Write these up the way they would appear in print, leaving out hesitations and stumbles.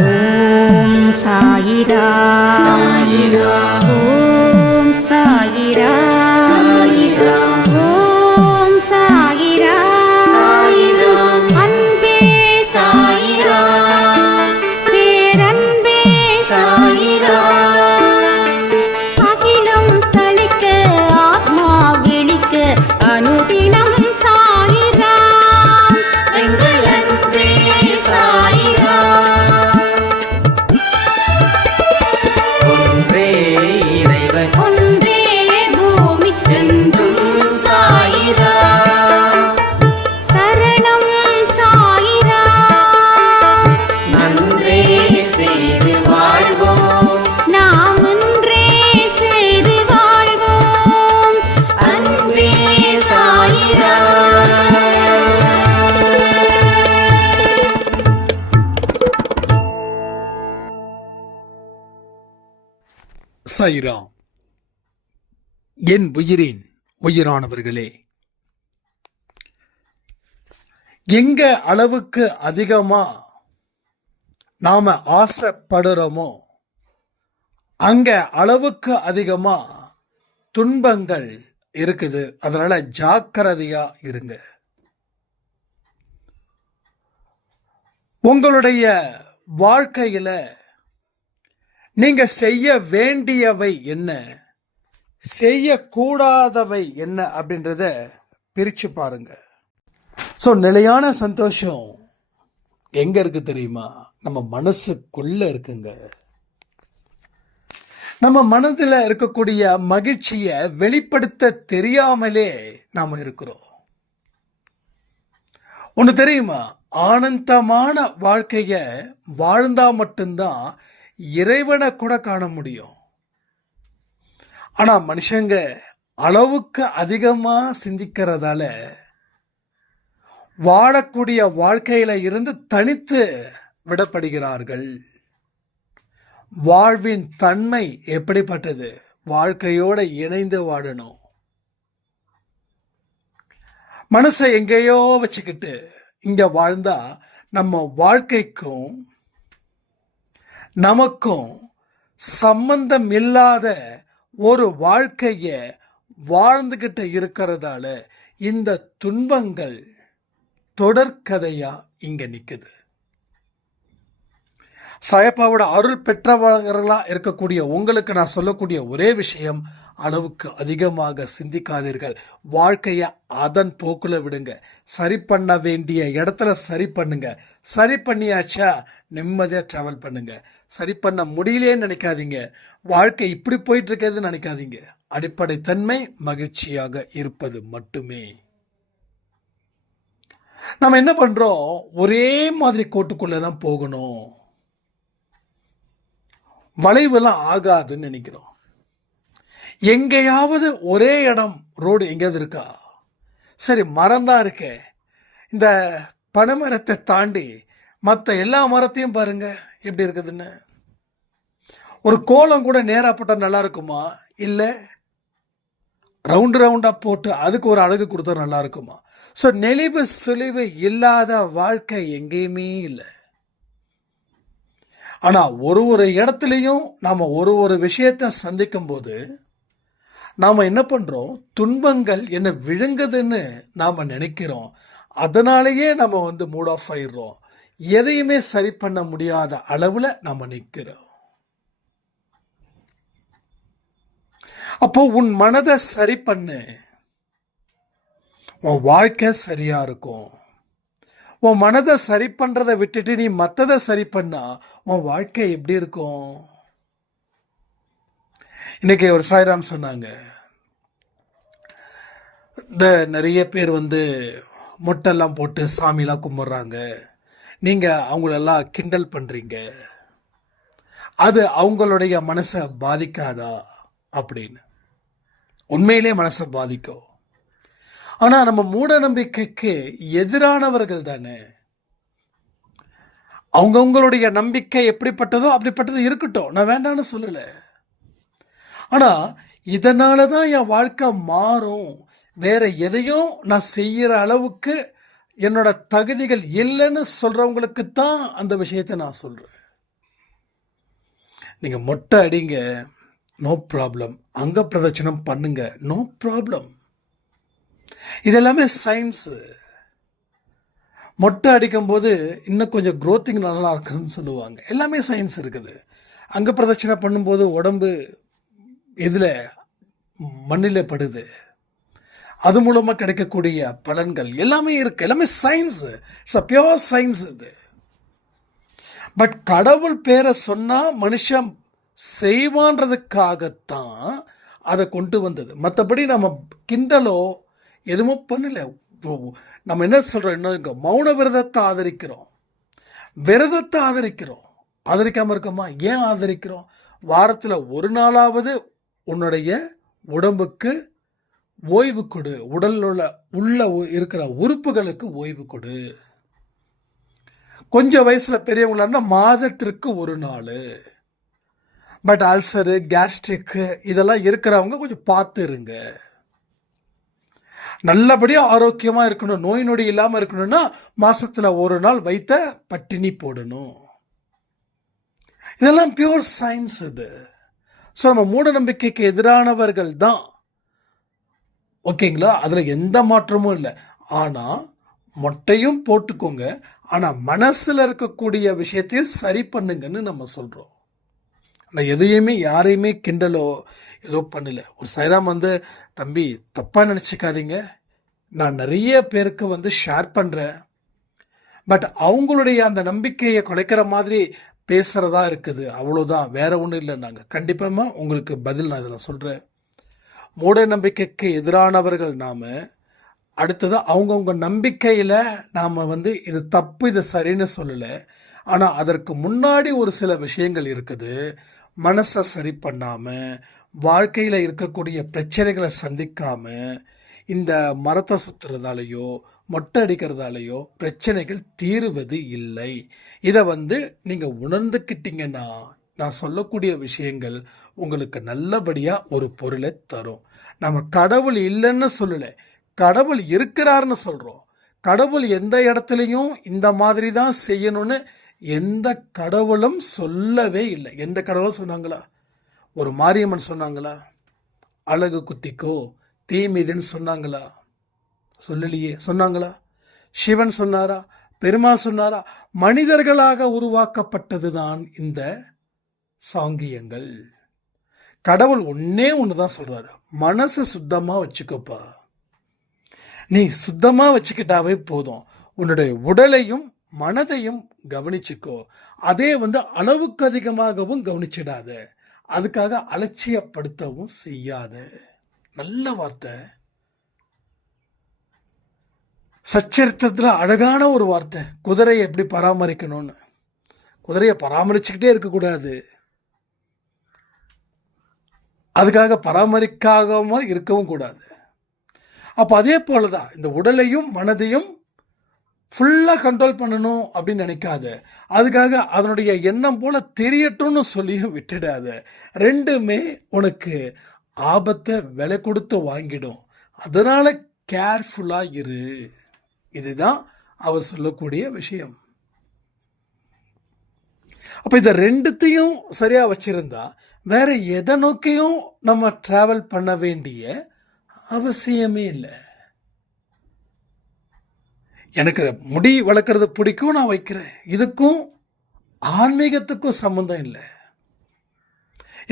ஓம் சாயிரா சாயிரா ஓம் சாயிரா சாயிரா ஓம் சாயிரா சாயிரா அன்பே சாயிரா பேரன்பே சாயிரா அகிலம் தளிக்க ஆத்மா விழிக்க அனுதினம் சாயிரா எங்கள் அன்பே சாயிரா ஒன்றே இறைவன் ஒன்றே பூமிக்கென்றும் சாயிரா சரணம் சாயிரா நன்றே செய்து வாழ்வோம் நாம் ஒன்றே செய்து வாழ்வோம் அன்பே சாயிரா சாயிராம். என் உயிரின் உயிரானவர்களே, எங்க அளவுக்கு அதிகமா நாம ஆசைப்படுறோமோ அங்க அளவுக்கு அதிகமா துன்பங்கள் இருக்குது. அதனால ஜாக்கிரதையா இருங்க. உங்களுடைய வாழ்க்கையில நீங்க செய்ய வேண்டியவை என்ன, செய்யக்கூடாதவை என்ன அப்படின்றத பிரிச்சு பாருங்க. ஸோ நிலையான சந்தோஷம் எங்க இருக்கு தெரியுமா? நம்ம மனசுக்குள்ள இருக்குங்க. நம்ம மனதில் இருக்கக்கூடிய மகிழ்ச்சியை வெளிப்படுத்த தெரியாமலே நாம இருக்கிறோம். ஒன்று தெரியுமா? ஆனந்தமான வாழ்க்கைய வாழ்ந்தா மட்டும்தான் இறைவனை கூட காண முடியும். ஆனா மனுஷங்க அளவுக்கு அதிகமா சிந்திக்கிறதால வாழக்கூடிய வாழ்க்கையில இருந்து தனித்து விடப்படுகிறார்கள். வாழ்வின் தன்மை எப்படிப்பட்டது? வாழ்க்கையோட இணைந்து வாழணும். மனசை எங்கேயோ வச்சுக்கிட்டு இங்க வாழ்ந்தா நம்ம வாழ்க்கைக்கும் நமக்கும் சம்பந்தம் இல்லாத ஒரு வாழ்க்கைய வாழ்ந்துகிட்டு இருக்கிறதால இந்த துன்பங்கள் தொடர்கதையா இங்க நிக்குது. சாயப்பாவோட அருள் பெற்றவர்களா இருக்கக்கூடிய உங்களுக்கு நான் சொல்லக்கூடிய ஒரே விஷயம், அளவுக்கு அதிகமாக சிந்திக்காதீர்கள். வாழ்க்கைய அதன் போக்குல விடுங்க. சரி பண்ண வேண்டிய இடத்துல சரி பண்ணுங்க. சரி பண்ணியாச்சா நிம்மதியா டிராவல் பண்ணுங்க. சரி பண்ண முடியலேன்னு நினைக்காதீங்க. வாழ்க்கை இப்படி போயிட்டு இருக்கிறதுன்னு நினைக்காதீங்க. அடிப்படை தன்மை மகிழ்ச்சியாக இருப்பது மட்டுமே. நம்ம என்ன பண்றோம்? ஒரே மாதிரி கோட்டுக்குள்ளதான் போகணும், வளைவெல்லாம் ஆகாதுன்னு நினைக்கிறோம். எங்கேயாவது ஒரே இடம் ரோடு எங்கேயாவது இருக்கா? சரி, மரம் தான் இருக்கே. இந்த பனைமரத்தை தாண்டி மற்ற எல்லா மரத்தையும் பாருங்க எப்படி இருக்குதுன்னு. ஒரு கோலம் கூட நேரா போட்டால் நல்லா இருக்குமா? இல்லை ரவுண்டு ரவுண்டாக போட்டு அதுக்கு ஒரு அழகு கொடுத்தா நல்லா இருக்குமா? ஸோ நெளிவு சுழிவு இல்லாத வாழ்க்கை எங்கேயுமே இல்லை. ஆனால் ஒரு இடத்துலையும் நாம் ஒரு விஷயத்தை சந்திக்கும் போது நாம் என்ன பண்ணுறோம்? துன்பங்கள் என்ன விழுங்குதுன்னு நாம் நினைக்கிறோம். அதனாலேயே நம்ம மூட் ஆஃப் ஆயிடுறோம். எதையுமே சரி பண்ண முடியாத அளவில் நம்ம நிற்கிறோம். அப்போ உன் மனதை சரி பண்ணு, உன் வாழ்க்கை சரியா இருக்கும். உன் மனதை சரி பண்றதை விட்டுட்டு நீ மற்றதை சரி பண்ணா உன் வாழ்க்கை எப்படி இருக்கும்? இன்னைக்கு ஒரு சாய்ராம் சொன்னாங்க, இந்த நிறைய பேர் மொட்டெல்லாம் போட்டு சாமிலாம் கும்பிட்றாங்க, நீங்க அவங்களெல்லாம் கிண்டல் பண்றீங்க, அது அவங்களுடைய மனசை பாதிக்காதா அப்படின்னு. உண்மையிலே மனசை பாதிக்கும். ஆனா நம்ம மூட நம்பிக்கைக்கு எதிரானவர்கள் தானே. அவங்கவுங்களுடைய நம்பிக்கை எப்படிப்பட்டதோ அப்படிப்பட்டது இருக்கட்டும், நான் வேண்டான்னு சொல்லல. ஆனா இதனால தான் என் வாழ்க்கை மாறும், வேற எதையும் நான் செய்யற அளவுக்கு என்னோட தகுதிகள் இல்லைன்னு சொல்றவங்களுக்கு தான் அந்த விஷயத்தை நான் சொல்றேன். நீங்கள் மொட்டை அடிங்க, நோ ப்ராப்ளம். அங்க பிரதட்சணம் பண்ணுங்க, நோ ப்ராப்ளம். இதெல்லாமே சயின்ஸு. மொட்டை அடிக்கும்போது இன்னும் கொஞ்சம் க்ரோத்திங் நல்லா இருக்குன்னு சொல்லுவாங்க. எல்லாமே சயின்ஸ் இருக்குது. அங்க பிரதட்சணை பண்ணும்போது உடம்பு இதில் மண்ணில் படுது, அது மூலமாக கிடைக்கக்கூடிய பலன்கள் எல்லாமே இருக்குது. எல்லாமே science. It's a pure science இது. பட் கடவுள் பேரை சொன்னால் மனுஷன் செய்வான்றதுக்காகத்தான் அதை கொண்டு வந்தது. மற்றபடி நம்ம கிண்டலோ எதுவும் பண்ணலை. நம்ம என்ன சொல்கிறோம், இன்னும் மௌன விரதத்தை ஆதரிக்கிறோம், விரதத்தை ஆதரிக்கிறோம். ஆதரிக்காமல் இருக்கோமா? ஏன் ஆதரிக்கிறோம்? வாரத்தில் ஒரு நாளாவது உன்னுடைய உடம்புக்கு ஓய்வு கொடு, உடலில் உள்ள இருக்கிற உறுப்புகளுக்கு ஓய்வு கொடு. கொஞ்சம் வயசில் பெரியவங்களா இருந்தால் மாதத்திற்கு ஒரு நாள். பட் அல்சரு, கேஸ்ட்ரிக்கு இதெல்லாம் இருக்கிறவங்க கொஞ்சம் பார்த்து இருங்க. நல்லபடியாக ஆரோக்கியமாக இருக்கணும், நோய் நொடி இல்லாமல் இருக்கணும்னா மாதத்தில் ஒரு நாள் வைத்த பட்டினி போடணும். இதெல்லாம் பியூர் சயின்ஸ் இது. ஸோ நம்ம மூட நம்பிக்கைக்கு எதிரானவர்கள் தான், ஓகேங்களா? அதில் எந்த மாற்றமும் இல்லை. ஆனால் மொட்டையும் போட்டுக்கோங்க, ஆனால் மனசில் இருக்கக்கூடிய விஷயத்தையும் சரி பண்ணுங்கன்னு நம்ம சொல்கிறோம். நான் எதையுமே யாரையுமே கிண்டலோ ஏதோ பண்ணலை. ஒரு சைராம் தம்பி தப்பாக நினச்சிக்காதீங்க, நான் நிறைய பேருக்கு ஷேர் பண்ணுறேன். பட் அவங்களுடைய அந்த நம்பிக்கையை குலைக்கிற மாதிரி பேசுகிறதா இருக்குது, அவ்வளோதான், வேற ஒன்றும் இல்லை. நாங்கள் கண்டிப்பாக உங்களுக்கு பதில் நான் இதில் சொல்கிறேன். மூட நம்பிக்கைக்கு எதிரானவர்கள் நாம். அடுத்தது அவங்கவுங்க நம்பிக்கையில் நாம் இது தப்பு இது சரின்னு சொல்லலை. ஆனால் அதற்கு முன்னாடி ஒரு சில விஷயங்கள் இருக்குது. மனசை சரி பண்ணாமல், வாழ்க்கையில் இருக்கக்கூடிய பிரச்சனைகளை சந்திக்காமல், இந்த மரத்தை சுற்றுறதாலேயோ மொட்டை அடிக்கிறதாலேயோ பிரச்சனைகள் தீருவது இல்லை. இதை நீங்கள் உணர்ந்துக்கிட்டீங்கன்னா நான் சொல்லக்கூடிய விஷயங்கள் உங்களுக்கு நல்லபடியாக ஒரு பொருளை தரும். நம்ம கடவுள் இல்லைன்னு சொல்லலை, கடவுள் இருக்கிறாருன்னு சொல்கிறோம். கடவுள் எந்த இடத்துலையும் இந்த மாதிரி தான் செய்யணும்னு எந்த கடவுளும் சொல்லவே இல்லை. எந்த கடவுளும் சொன்னாங்களா? ஒரு மாரியம்மன் சொன்னாங்களா? அழகு குத்திக்கோ தீமிதுன்னு சொன்னாங்களா? சொல்லலையே. சொன்னாங்களா? சிவன் சொன்னாரா? பெருமாள் சொன்னாரா? மனிதர்களாக உருவாக்கப்பட்டது தான் இந்த சாங்கியங்கள். கடவுள் ஒன்னே ஒன்று தான் சொல்கிறாரு, மனசை சுத்தமாக வச்சுக்கோப்பா. நீ சுத்தமாக வச்சுக்கிட்டாவே போதும். உன்னுடைய உடலையும் மனதையும் கவனிச்சுக்கோ. அதே அளவுக்கு அதிகமாகவும் கவனிச்சிடாத, அதுக்காக அலட்சியப்படுத்தவும் செய்யாத. நல்ல வார்த்தை, சச்சரித்திரத்தில் அழகான ஒரு வார்த்தை. குதிரையை எப்படி பராமரிக்கணும்னு. குதிரையை பராமரிச்சுக்கிட்டே இருக்கக்கூடாது, அதுக்காக பராமரிக்காமல் இருக்கவும் கூடாது. அப்போ அதே போல தான் இந்த உடலையும் மனதையும் ஃபுல்லாக கண்ட்ரோல் பண்ணணும் அப்படின்னு நினைக்காத, அதுக்காக அதனுடைய எண்ணம் போல் தெரியட்டும்னு சொல்லியும் விட்டுடாத. ரெண்டுமே உனக்கு ஆபத்தை விலை கொடுத்து வாங்கிடும். அதனால் கேர்ஃபுல்லாக இரு. இதுதான் அவர் சொல்லக்கூடிய விஷயம். அப்போ இதை ரெண்டுத்தையும் சரியாக வச்சுருந்தா வேற எதை நோக்கியும் நம்ம ட்ராவல் பண்ண வேண்டிய அவசியமே இல்லை. எனக்கு முடி வளர்க்குறது பிடிக்கும், நான் வைக்கிறேன். இதுக்கும் ஆன்மீகத்துக்கும் சம்மந்தம் இல்லை.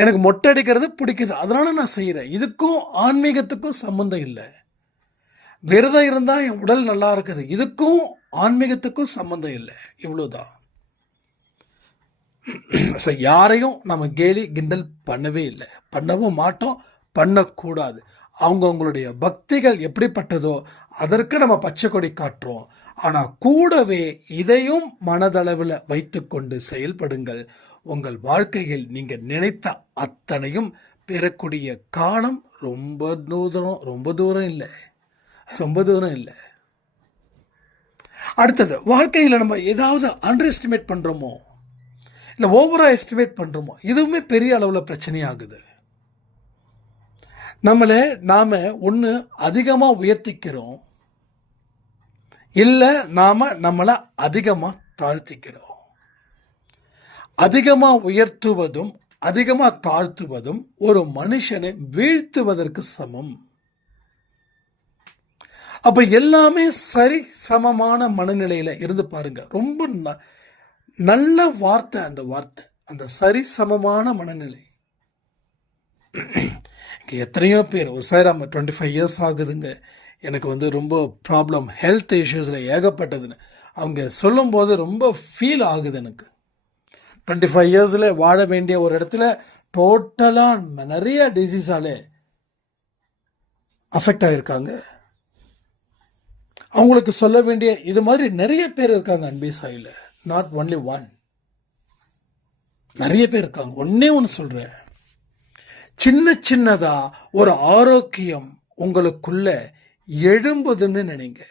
எனக்கு மொட்டை அடிக்கிறது பிடிக்குது, அதனால நான் செய்கிறேன். இதுக்கும் ஆன்மீகத்துக்கும் சம்மந்தம் இல்லை. விரதம் இருந்தால் என் உடல் நல்லா இருக்குது, இதுக்கும் ஆன்மீகத்துக்கும் சம்மந்தம் இல்லை. இவ்வளோதான். ஸோ யாரையும் நம்ம கேலி கிண்டல் பண்ணவே இல்லை, பண்ணவும் மாட்டோம், பண்ணக்கூடாது. அவங்கவுங்களுடைய பக்திகள் எப்படிப்பட்டதோ அதற்கு நம்ம பச்சை கொடி காட்டுறோம். ஆனால் கூடவே இதையும் மனதளவில் வைத்துக்கொண்டு செயல்படுங்கள். உங்கள் வாழ்க்கையில் நீங்கள் நினைத்த அத்தனையும் பெறக்கூடிய காலம் ரொம்ப தூரம் இல்லை. அடுத்தது, வாழ்க்கையில் நம்ம ஏதாவது அண்டர் எஸ்டிமேட் பண்ணுறோமோ இல்லை ஓவராக எஸ்டிமேட் பண்ணுறோமோ, இதுவுமே பெரிய அளவில் பிரச்சனையாகுது. நாம் ஒன்று அதிகமாக உயர்த்திக்கிறோம், இல்லை நாம் நம்மளை அதிகமாக தாழ்த்திக்கிறோம். அதிகமாக உயர்த்துவதும் அதிகமாக தாழ்த்துவதும் ஒரு மனுஷனை வீழ்த்துவதற்கு சமம். அப்ப எல்லாமே சரி சமமான மனநிலையில இருந்து பாருங்க. ரொம்ப நல்ல வார்த்தை அந்த வார்த்தை, அந்த சரி சமமான மனநிலை. இங்கே எத்தனையோ பேர் சார் 25 இயர்ஸ் ஆகுதுங்க, எனக்கு ரொம்ப ப்ராப்ளம், ஹெல்த் இஷ்யூஸில் ஏகப்பட்டதுன்னு அவங்க சொல்லும்போது ரொம்ப ஃபீல் ஆகுது எனக்கு. 25 இயர்ஸில் வாழ வேண்டிய ஒரு இடத்துல டோட்டலாக நிறைய டிசீஸாலே அஃபெக்ட் ஆகிருக்காங்க. அவங்களுக்கு சொல்ல வேண்டிய இது மாதிரி நிறைய பேர் இருக்காங்க அன்பே சாயில், நாட் ஒன்லி ஒன், நிறைய பேர் இருக்காங்க. ஒன்று சொல்கிறேன், சின்ன சின்னதா ஒரு ஆரோக்கியம் உங்களுக்குள்ள எழும்புதுன்னு நினைங்க.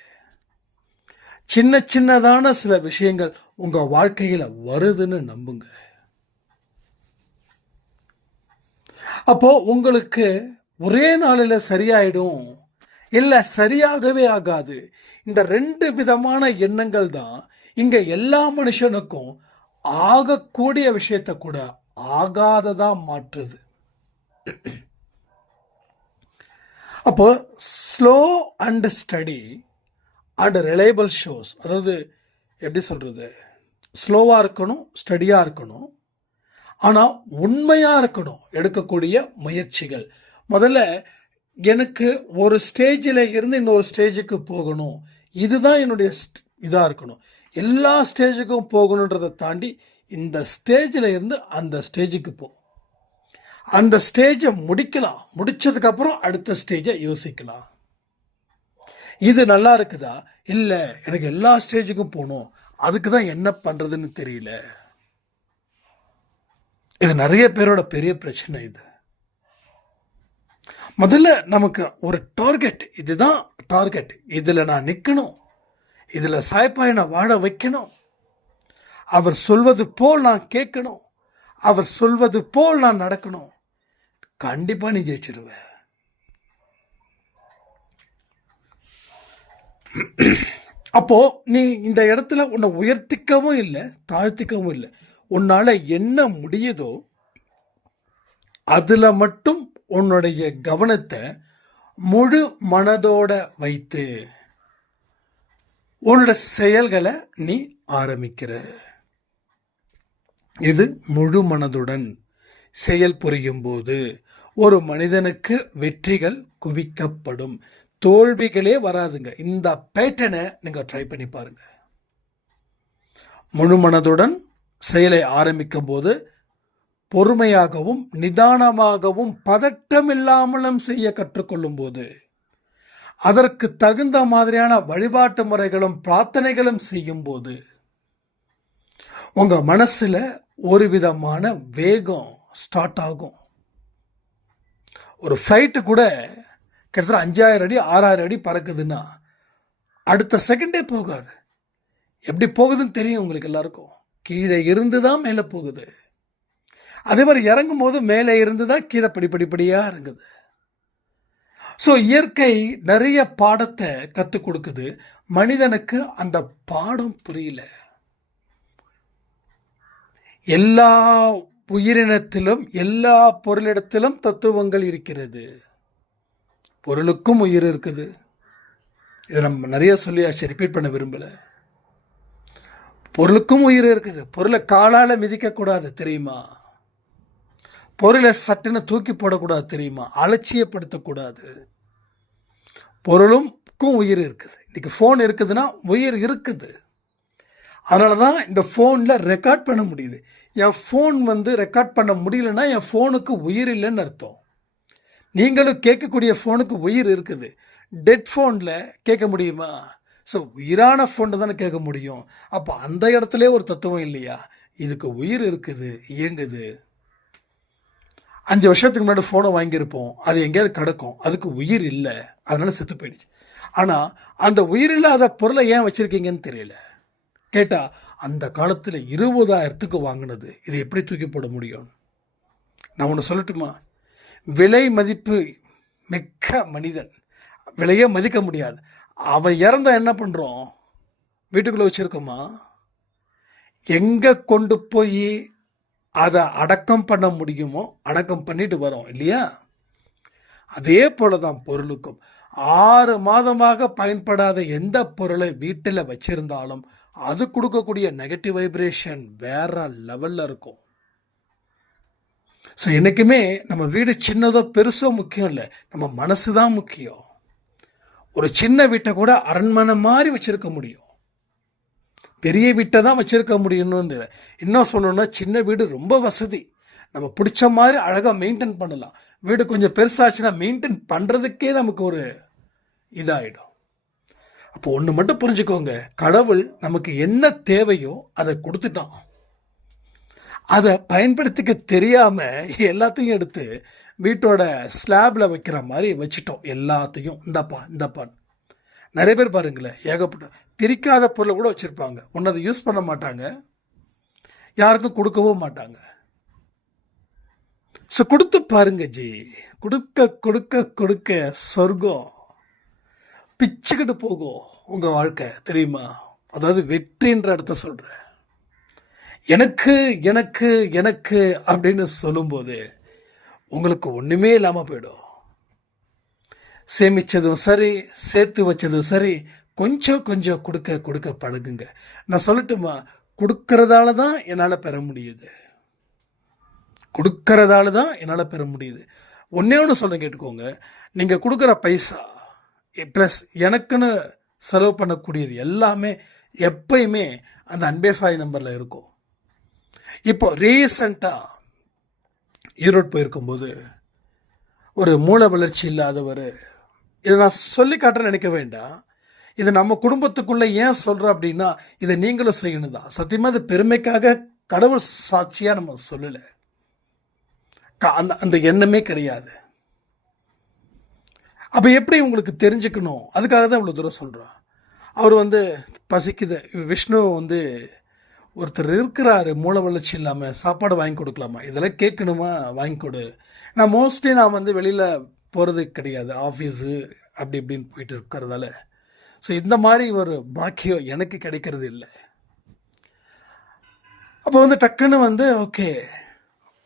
சின்ன சின்னதான சில விஷயங்கள் உங்க வாழ்க்கையில வருதுன்னு நம்புங்க. அப்போ உங்களுக்கு ஒரே நாளில் சரியாயிடும் இல்லை, சரியாகவே ஆகாது. இந்த 2 விதமான எண்ணங்கள் தான் இங்க எல்லா மனுஷனுக்கும் ஆகக்கூடிய விஷயத்தை கூட ஆகாததா மாற்றுது. அப்போ slow and study and reliable shows, அதாவது எப்படி சொல்றது, ஸ்லோவாக இருக்கணும், ஸ்டடியாக இருக்கணும், ஆனால் உண்மையாக இருக்கணும் எடுக்கக்கூடிய முயற்சிகள். முதல்ல எனக்கு ஒரு ஸ்டேஜில் இருந்து இன்னொரு ஸ்டேஜுக்கு போகணும், இதுதான் என்னுடைய இதாக இருக்கணும். எல்லா ஸ்டேஜுக்கும் போகணுன்றதை தாண்டி இந்த ஸ்டேஜில் இருந்து அந்த ஸ்டேஜுக்கு போ, அந்த ஸ்டேஜை முடிக்கலாம், முடிச்சதுக்கப்புறம் அடுத்த ஸ்டேஜை யோசிக்கலாம். இது நல்லா இருக்குதா, இல்லை எனக்கு எல்லா ஸ்டேஜுக்கும் போகணும், அதுக்கு தான் என்ன பண்ணுறதுன்னு தெரியல. இது நிறைய பேரோட பெரிய பிரச்சனை. இது முதல்ல நமக்கு ஒரு டார்கெட், இதுதான் டார்கெட், இதில் நான் நிற்கணும், இதில் சாய்ப்பாய் நான் வாழ வைக்கணும், அவர் சொல்வது போல் நான் கேட்கணும், அவர் சொல்வது போல் நான் நடக்கணும். கண்டிப்பாக நீ ஜெயிச்சிருவ. அப்போ நீ இந்த இடத்துல உன்னை உயர்த்திக்கவும் இல்லை, தாழ்த்திக்கவும் இல்லை. உன்னால என்ன முடியுதோ அதுல மட்டும் உன்னுடைய கவனத்தை முழு மனதோட வைத்து உன்னோட செயல்களை நீ ஆரம்பிக்கிற. இது முழு மனதுடன் செயல் புரியும் போது ஒரு மனிதனுக்கு வெற்றிகள் குவிக்கப்படும், தோல்விகளே வராதுங்க. இந்த பேட்டர்னை நீங்க ட்ரை பண்ணி பாருங்க. முழு மனதுடன் செயலை ஆரம்பிக்கும் போது பொறுமையாகவும் நிதானமாகவும் பதட்டம் இல்லாமலும் செய்ய கற்றுக்கொள்ளும் போது, அதற்கு தகுந்த மாதிரியான வழிபாட்டு முறைகளும் பிரார்த்தனைகளும் செய்யும் போது உங்க மனசுல ஒரு விதமான வேகம் ஸ்டார்ட் ஆகும். ஒரு ஃப்ளைட்டு கூட கிட்டத்தட்ட 5000 அடி 6000 அடி பறக்குதுன்னா அடுத்த செகண்டே போகாது. எப்படி போகுதுன்னு தெரியும் உங்களுக்கு எல்லாருக்கும். கீழே இருந்து தான் மேலே போகுது. அதே மாதிரி இறங்கும் போது மேலே இருந்து தான் கீழே படிப்படியாக இறங்குது. ஸோ இயற்கை நிறைய பாடத்தை கற்றுக் கொடுக்குது, மனிதனுக்கு அந்த பாடம் புரியல. எல்லா உயிரினத்திலும் எல்லா பொருளிடத்திலும் தத்துவங்கள் இருக்கிறது. பொருளுக்கும் உயிர் இருக்குது. இதை நம்ம நிறைய சொல்லியாச்சு, ரிப்பீட் பண்ண விரும்பலை. பொருளுக்கும் உயிர் இருக்குது. பொருளை காலால் மிதிக்கக்கூடாது தெரியுமா? பொருளை சட்டுன்னு தூக்கி போடக்கூடாது தெரியுமா? அலட்சியப்படுத்தக்கூடாது. பொருளுக்கும் உயிர் இருக்குது. இன்னைக்கு ஃபோன் இருக்குதுன்னா உயிர் இருக்குது. அதனால தான் இந்த ஃபோனில் ரெக்கார்ட் பண்ண முடியுது. என் ஃபோன் ரெக்கார்ட் பண்ண முடியலன்னா என் ஃபோனுக்கு உயிர் இல்லைன்னு அர்த்தம். நீங்களும் கேட்கக்கூடிய ஃபோனுக்கு உயிர் இருக்குது. டெட் ஃபோனில் கேட்க முடியுமா? ஸோ உயிரான ஃபோன் தானே கேட்க முடியும். அப்போ அந்த இடத்துல ஒரு தத்துவம் இல்லையா? இதுக்கு உயிர் இருக்குது, இயங்குது. 5 வருஷத்துக்கு முன்னாடி ஃபோனை வாங்கியிருப்போம், அது எங்கேயாவது கிடக்கும், அதுக்கு உயிர் இல்லை, அதனால செத்து போயிடுச்சு. ஆனால் அந்த உயிர் இல்லாத பொருளை ஏன் வச்சுருக்கீங்கன்னு தெரியல. கேட்டால் அந்த காலத்தில் 20,000க்கு வாங்கினது இது எப்படி தூக்கி போட முடியும்? நான் ஒன்று சொல்லட்டுமா? விலை மதிப்பு மிக்க மனிதன், விலையே மதிக்க முடியாது, அவன் இறந்தா என்ன பண்ணுறோம்? வீட்டுக்குள்ளே வச்சுருக்கோமா? எங்கே கொண்டு போய் அதை அடக்கம் பண்ண முடியுமோ அடக்கம் பண்ணிட்டு வரோம் இல்லையா? அதே போல தான் பொருளுக்கும் 6 மாதமாக பயன்படாத எந்த பொருளை வீட்டில் வச்சிருந்தாலும் அது கொடுக்கக்கூடிய நெகட்டிவ் வைப்ரேஷன் வேற லெவலில் இருக்கும். ஸோ என்றைக்குமே நம்ம வீடு சின்னதோ பெருசோ முக்கியம் இல்லை, நம்ம மனசு தான் முக்கியம். ஒரு சின்ன வீட்டை கூட அரண்மனை மாதிரி வச்சுருக்க முடியும், பெரிய வீட்டை தான் வச்சுருக்க முடியணும்னு. இன்னும் சொல்லணும்னா சின்ன வீடு ரொம்ப வசதி, நம்ம பிடிச்ச மாதிரி அழகாக மெயின்டைன் பண்ணலாம். வீடு கொஞ்சம் பெருசாச்சுன்னா மெயின்டைன் பண்ணுறதுக்கே நமக்கு ஒரு இதாகிடும். அப்போ ஒன்று மட்டும் புரிஞ்சுக்கோங்க, கடவுள் நமக்கு என்ன தேவையோ அதை கொடுத்துட்டோம். அதை பயன்படுத்திக்க தெரியாமல் எல்லாத்தையும் எடுத்து வீட்டோட ஸ்லாபில் வைக்கிற மாதிரி வச்சுட்டோம். எல்லாத்தையும் இந்தப்பான்னு நிறைய பேர் பாருங்களேன், ஏகப்பட்ட பிரிக்காத பொருளை கூட வச்சுருப்பாங்க. ஒன்று அதை யூஸ் பண்ண மாட்டாங்க, யாருக்கும் கொடுக்கவும் மாட்டாங்க. ஸோ கொடுத்து பாருங்க ஜி, கொடுக்க கொடுக்க கொடுக்க சொர்க்கம் பிச்சுக்கிட்டு போகும் உங்கள் வாழ்க்கை, தெரியுமா? அதாவது வெற்றின்ற இடத்த சொல்கிறேன். எனக்கு எனக்கு எனக்கு அப்படின்னு சொல்லும்போது உங்களுக்கு ஒன்றுமே இல்லாமல் போயிடும். சேமித்ததும் சரி, சேர்த்து வச்சதும் சரி, கொஞ்சம் கொஞ்சம் கொடுக்க கொடுக்க பழகுங்க. நான் சொல்லட்டுமா, கொடுக்கறதால தான் என்னால் பெற முடியுது, கொடுக்கறதால தான் என்னால் பெற முடியுது. ஒன்றே ஒன்று சொல்ல கேட்டுக்கோங்க, நீங்கள் கொடுக்குற பைசா ப்ளஸ் எனக்குன்னு செலவு பண்ணக்கூடியது எல்லாமே எப்பயுமே அந்த அன்பே சாய் நம்பரில் இருக்கும். இப்போ ரீசண்டாக ஈரோடு போயிருக்கும்போது ஒரு மூளை வளர்ச்சி இல்லாதவர், இதை நான் சொல்லி காட்டுறேன்னு நினைக்க வேண்டாம், இது நம்ம குடும்பத்துக்குள்ளே ஏன் சொல்கிறோம் அப்படின்னா இதை நீங்களும் செய்யணும் தான். சத்தியமாக இது பெருமைக்காக கடவுள் சாட்சியாக நம்ம சொல்லலை, அந்த எண்ணமே கிடையாது. அப்போ எப்படி உங்களுக்கு தெரிஞ்சுக்கணும், அதுக்காக தான் இவ்வளோ தூரம் சொல்கிறோம். அவர் பசிக்குது, விஷ்ணு ஒருத்தர் இருக்கிறாரு மூளை வளர்ச்சி இல்லாமல், சாப்பாடு வாங்கி கொடுக்கலாமா, இதெல்லாம் கேட்கணுமா, வாங்கி கொடு. நான் மோஸ்ட்லி நான் வெளியில் போகிறது கிடையாது, ஆஃபீஸு அப்படி இப்படின்னு போயிட்டு இருக்கிறதால. ஸோ இந்த மாதிரி ஒரு பாக்கியம் எனக்கு கிடைக்கிறது இல்லை. அப்போ டக்குன்னு ஓகே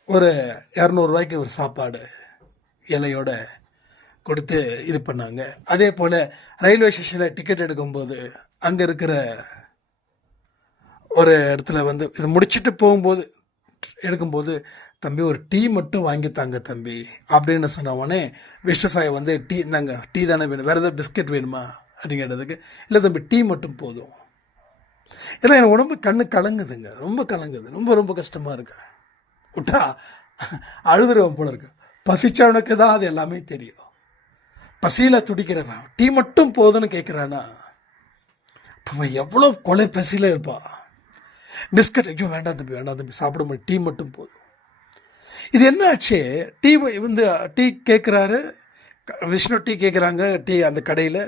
ஒரு 200 ரூபாய்க்கு ஒரு சாப்பாடு இலையோட கொடுத்து இது பண்ணாங்க. அதே போல் ரயில்வே ஸ்டேஷனில் டிக்கெட் எடுக்கும்போது அங்கே இருக்கிற ஒரு இடத்துல இது முடிச்சுட்டு போகும்போது எடுக்கும்போது, தம்பி ஒரு டீ மட்டும் வாங்கித்தாங்க தம்பி அப்படின்னு சொன்னவொடனே விஷ்ணு சாய் டீ இந்தாங்க, டீ தானே வேணும், வேறு ஏதாவது பிஸ்கட் வேணுமா அப்படின்னு கேட்டதுக்கு, இல்லை தம்பி டீ மட்டும் போதும். இதெல்லாம் எனக்கு உடம்பு கண்ணு கலங்குதுங்க, ரொம்ப கலங்குது, ரொம்ப ரொம்ப கஷ்டமாக இருக்கு. விட்டா அழுதுருவன் போல இருக்கு. பசிச்சவனுக்கு தான் அது எல்லாமே தெரியும். பசியில் துடிக்கிறவன் டீ மட்டும் போதும்னு கேட்குறான்னா இப்போ எவ்வளோ கொலை பசியில் இருப்பான். பிஸ்கட் ஐயோ வேண்டாம் தம்பி வேண்டாம் தம்பி சாப்பிட முடியும், டீ மட்டும் போதும். இது என்ன ஆச்சு, டீ டீ கேட்குறாரு, விஷ்ணு டீ கேட்குறாங்க, டீ அந்த கடையில்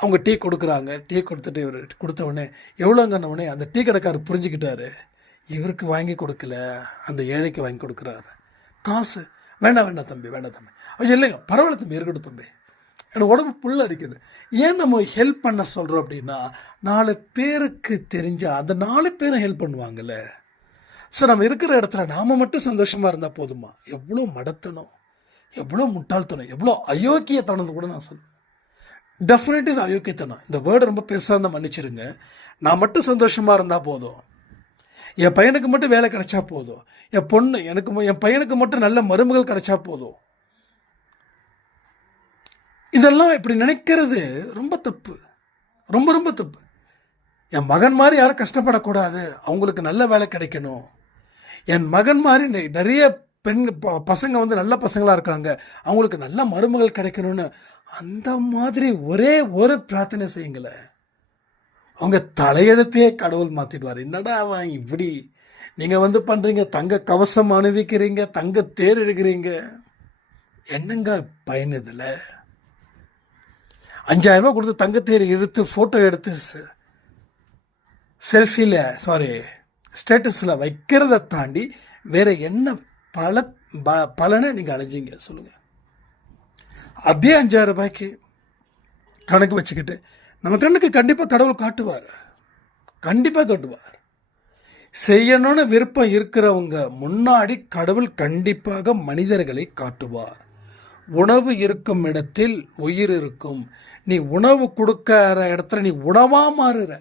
அவங்க டீ கொடுக்குறாங்க. டீ கொடுத்துட்டு இவர் கொடுத்தவொடனே எவ்வளோங்கன்னொடனே அந்த டீ கடைக்காரர் புரிஞ்சுக்கிட்டாரு, இவருக்கு வாங்கி கொடுக்கல, அந்த ஏழைக்கு வாங்கி கொடுக்குறாரு. காசு வேண்டாம் வேண்டாம் தம்பி வேண்டாம் தம்பி, ஐயோ இல்லைங்க பரவாயில்ல தம்பி இருக்கட்டும் தம்பி, எனக்கு உடம்பு புல்ல இருக்குது. ஏன் நம்ம ஹெல்ப் பண்ண சொல்கிறோம் அப்படின்னா 4 பேருக்கு தெரிஞ்சால் அந்த 4 பேரும் ஹெல்ப் பண்ணுவாங்கள்ல. ஸோ நம்ம இருக்கிற இடத்துல நாம் மட்டும் சந்தோஷமாக இருந்தால் போதுமா? எவ்வளோ மடத்தனம், எவ்வளோ முட்டாள்தனம், எவ்வளோ அயோக்கியத்தனம் கூட நான் சொல்லுவேன். டெஃபினெட்லி இது அயோக்கியத்தனம். இந்த வேர்டு ரொம்ப பெருசாக இருந்தால் மன்னிச்சிருங்க. நான் மட்டும் சந்தோஷமாக இருந்தால் போதும், என் பையனுக்கு மட்டும் வேலை கிடைச்சா போதும், என் பையனுக்கு மட்டும் நல்ல மருமகள் கிடைச்சா போதும். இதெல்லாம் இப்படி நினைக்கிறது ரொம்ப தப்பு, ரொம்ப ரொம்ப தப்பு. என் மகன் மாதிரி யாரும் கஷ்டப்படக்கூடாது, அவங்களுக்கு நல்ல வேலை கிடைக்கணும். என் மகன் மாதிரி நிறைய பசங்க நல்ல பசங்களாக இருக்காங்க, அவங்களுக்கு நல்ல மருமகள் கிடைக்கணும்னு அந்த மாதிரி ஒரே ஒரு பிரார்த்தனை செய்யுங்களேன். அவங்க தலையெழுத்தையே கடவுள் மாற்றிடுவார். என்னடா அவன் இப்படி நீங்கள் பண்ணுறீங்க, தங்க கவசம் அணிவிக்கிறீங்க, தங்க தேர் எடுக்கிறீங்க, என்னங்க பயன் இதில்? 5000 ரூபா கொடுத்து தங்கத்தேர் எடுத்து ஃபோட்டோ எடுத்து ஸ்டேட்டஸில் வைக்கிறத தாண்டி வேறு என்ன பலனை நீங்கள் அடைஞ்சிங்க சொல்லுங்கள்? அதே 5000 ரூபாய்க்கு கணக்கு வச்சுக்கிட்டு நம்ம கண்ணுக்கு கண்டிப்பாக கடவுள் காட்டுவார், கண்டிப்பாக காட்டுவார். செய்யணும்னு விருப்பம் இருக்கிறவங்க முன்னாடி கடவுள் கண்டிப்பாக மனிதர்களை காட்டுவார். உணவு இருக்கும் இடத்தில் உயிர் இருக்கும். நீ உணவு கொடுக்கிற இடத்துல நீ உணவா மாறுற.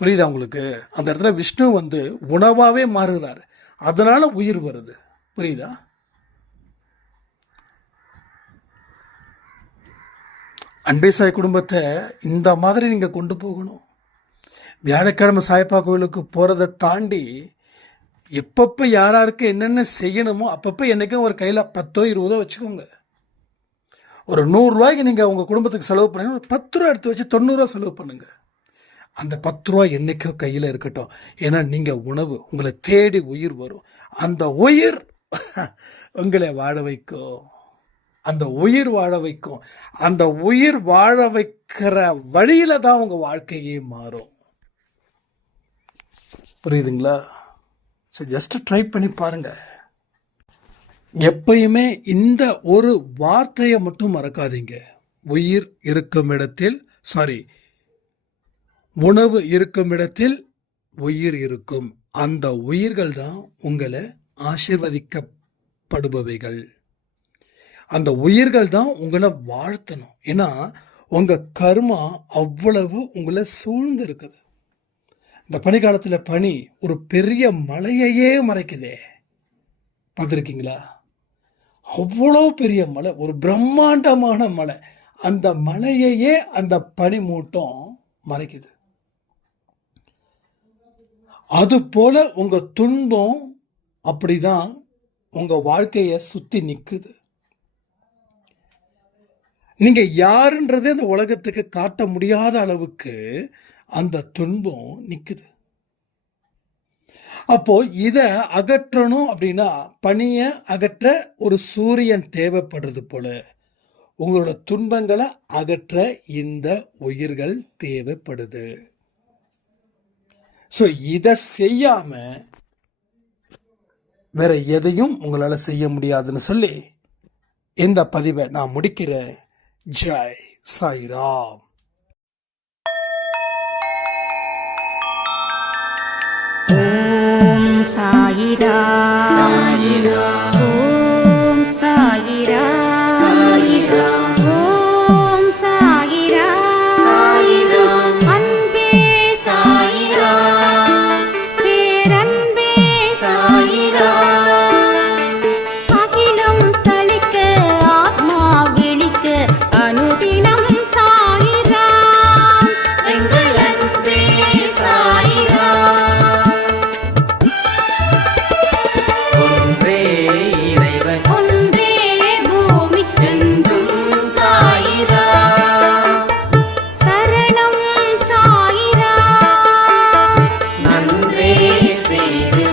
புரியுதா உங்களுக்கு? அந்த இடத்துல விஷ்ணு வந்து உணவாவே மாறுறாரு, அதனால உயிர் வருது. புரியுதா? அன்பே சாய் குடும்பத்தை இந்த மாதிரி நீங்கள் கொண்டு போகணும். வியாழக்கிழமை சாய்ப்பா கோயிலுக்கு போகிறத தாண்டி எப்பப்போ யாராருக்கு என்னென்ன செய்யணுமோ அப்பப்போ என்றைக்கும் ஒரு கையில் 10 20 வச்சுக்கோங்க. ஒரு 100 ரூபாய்க்கு நீங்கள் உங்கள் குடும்பத்துக்கு செலவு பண்ணீங்கன்னா ஒரு 10 ரூபா எடுத்து வச்சு 90 ரூபா செலவு பண்ணுங்கள். அந்த 10 ரூபா என்றைக்கோ கையில் இருக்கட்டும். ஏன்னா நீங்கள் உணவு உங்களை தேடி உயிர் வரும். அந்த உயிர் உங்களை வாழ வைக்கும். அந்த உயிர் வாழ வைக்கும். அந்த உயிர் வாழ வைக்கிற வழியில தான் உங்கள் வாழ்க்கையே மாறும். புரியுதுங்களா? ஸோ ஜஸ்ட் ட்ரை பண்ணி பாருங்க. எப்பயுமே இந்த ஒரு வார்த்தையை மட்டும் மறக்காதீங்க. உயிர் இருக்கும் இடத்தில் உணவு இருக்கும் இடத்தில் உயிர் இருக்கும். அந்த உயிர்கள் தான் உங்களை ஆசீர்வதிக்கப்படுபவைகள். அந்த உயிர்கள் தான் உங்களை வாழ்த்தணும். ஏன்னா உங்கள் கர்மா அவ்வளவு உங்களை சூழ்ந்து இருக்குது. இந்த பனிக்காலத்தில் பனி ஒரு பெரிய மலையையே மறைக்குதே, பார்த்துருக்கீங்களா? அவ்வளோ பெரிய மலை, ஒரு பிரம்மாண்டமான மலை. அந்த மலையையே அந்த பனி மூட்டம் மறைக்குது. அது போல உங்கள் துன்பம் அப்படிதான் உங்கள் வாழ்க்கையை சுற்றி நிற்குது. நீங்கள் யாருன்றதே இந்த உலகத்துக்கு காட்ட முடியாத அளவுக்கு அந்த துன்பம் நிற்குது. அப்போ இதை அகற்றணும் அப்படின்னா பனியை அகற்ற ஒரு சூரியன் தேவைப்படுறது போல உங்களோட துன்பங்களை அகற்ற இந்த உயிர்கள் தேவைப்படுது. ஸோ இதை செய்யாம வேற எதையும் உங்களால் செய்ய முடியாதுன்னு சொல்லி இந்த பதிவை நான் முடிக்கிறேன். ஜெய் சாய்ராம். ஓம் சாயிரா சாயிரா ஓம் சாயிரா சாயிரா ஓம் சாயிரா சாயிரா அன்பே சாயிரா பேரன்பே சாயிரா அகிலம் தளிக்க ஆத்மா விழிக்க அனுதினம் சாயிரா எங்கள் அன்பே சாயிரா ஒன்றே இறைவன் ஒன்றே பூமிக்கென்றும் சாயிரா சரணம் சாயிரா நன்றே செய்து